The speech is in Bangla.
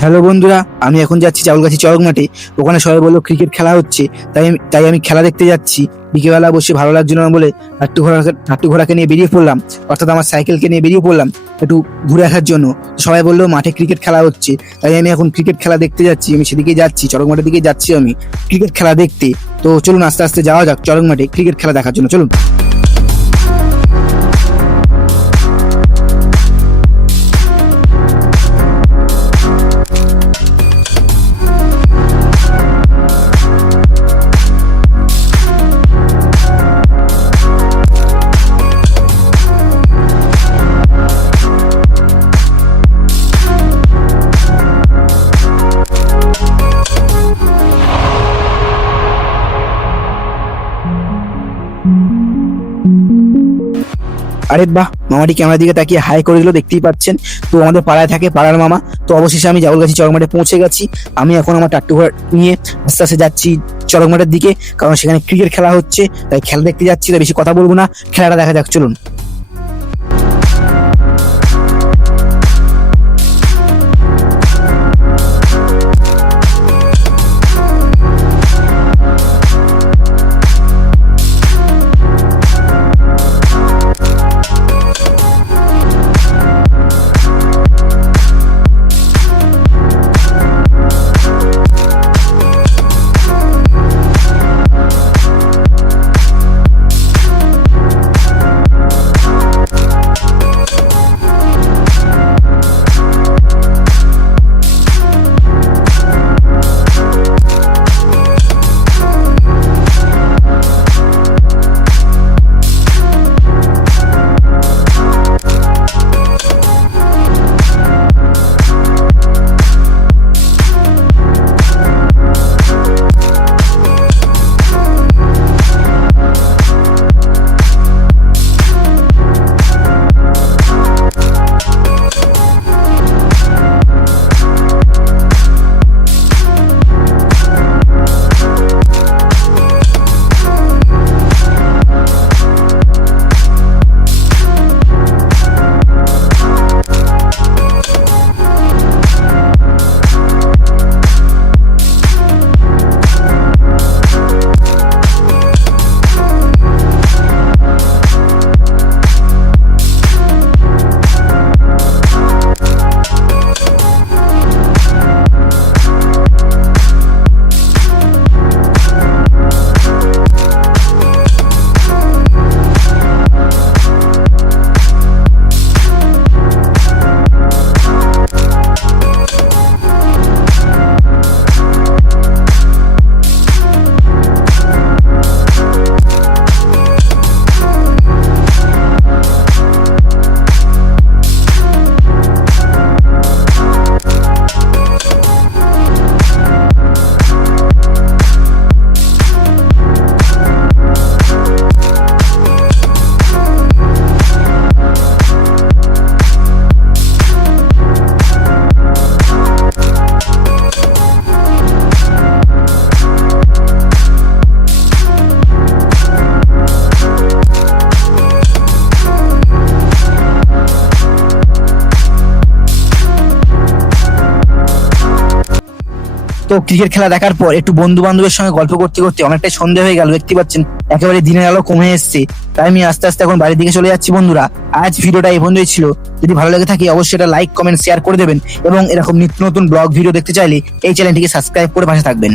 হ্যালো বন্ধুরা, আমি এখন যাচ্ছি চাউলগাছি চড়ক মাঠে। ওখানে সবাই বললো ক্রিকেট খেলা হচ্ছে, তাই আমি খেলা দেখতে যাচ্ছি। বিকেলবেলা বসে ভালো লাগছিল না বলে হাট্টু ঘোড়াকে নিয়ে বেরিয়ে পড়লাম, অর্থাৎ আমার সাইকেলকে নিয়ে বেরিয়ে পড়লাম একটু ঘুরে আসার জন্য। সবাই বললো মাঠে ক্রিকেট খেলা হচ্ছে, তাই আমি এখন ক্রিকেট খেলা দেখতে যাচ্ছি। আমি সেদিকে যাচ্ছি, চড়ক মাঠের দিকে যাচ্ছি আমি ক্রিকেট খেলা দেখতে। তো চলুন আস্তে আস্তে যাওয়া যাক চড়ক মাঠে ক্রিকেট খেলা দেখার জন্য, চলুন। আরে বাহ, মামাটি ক্যামেরার দিকে তাকিয়ে হাই করে দিল, দেখতেই পাচ্ছেন। তো আমাদের পাড়ায় থাকে পাড়ার মামা। তো অবশেষে আমি জাউলগাছি চড়ক মাঠে পৌঁছে গেছি। আমি এখন আমার টাট্টু ঘোড়া নিয়ে আস্তে আস্তে যাচ্ছি চড়ক মাঠের দিকে, কারণ সেখানে ক্রিকেট খেলা হচ্ছে। তাই খেলা দেখতে যাচ্ছি, তাই বেশি কথা বলবো না, খেলাটা দেখা যাক, চলুন। তো ক্রিকেট খেলা দেখার পর একটু বন্ধু বান্ধবের সঙ্গে গল্প করতে করতে অনেকটাই সন্ধে হয়ে গেল, দেখতে পাচ্ছেন একেবারে দিনের আলো কমে এসছে। তাই আমি আস্তে আস্তে এখন বাড়ির দিকে চলে যাচ্ছি। বন্ধুরা, আজ ভিডিওটা এই পর্যন্তই ছিল। যদি ভালো লেগে থাকে অবশ্যই এটা লাইক, কমেন্ট, শেয়ার করে দেবেন, এবং এরকম নিত্য নতুন ব্লগ ভিডিও দেখতে চাইলে এই চ্যানেলটিকে সাবস্ক্রাইব করে পাশে থাকবেন।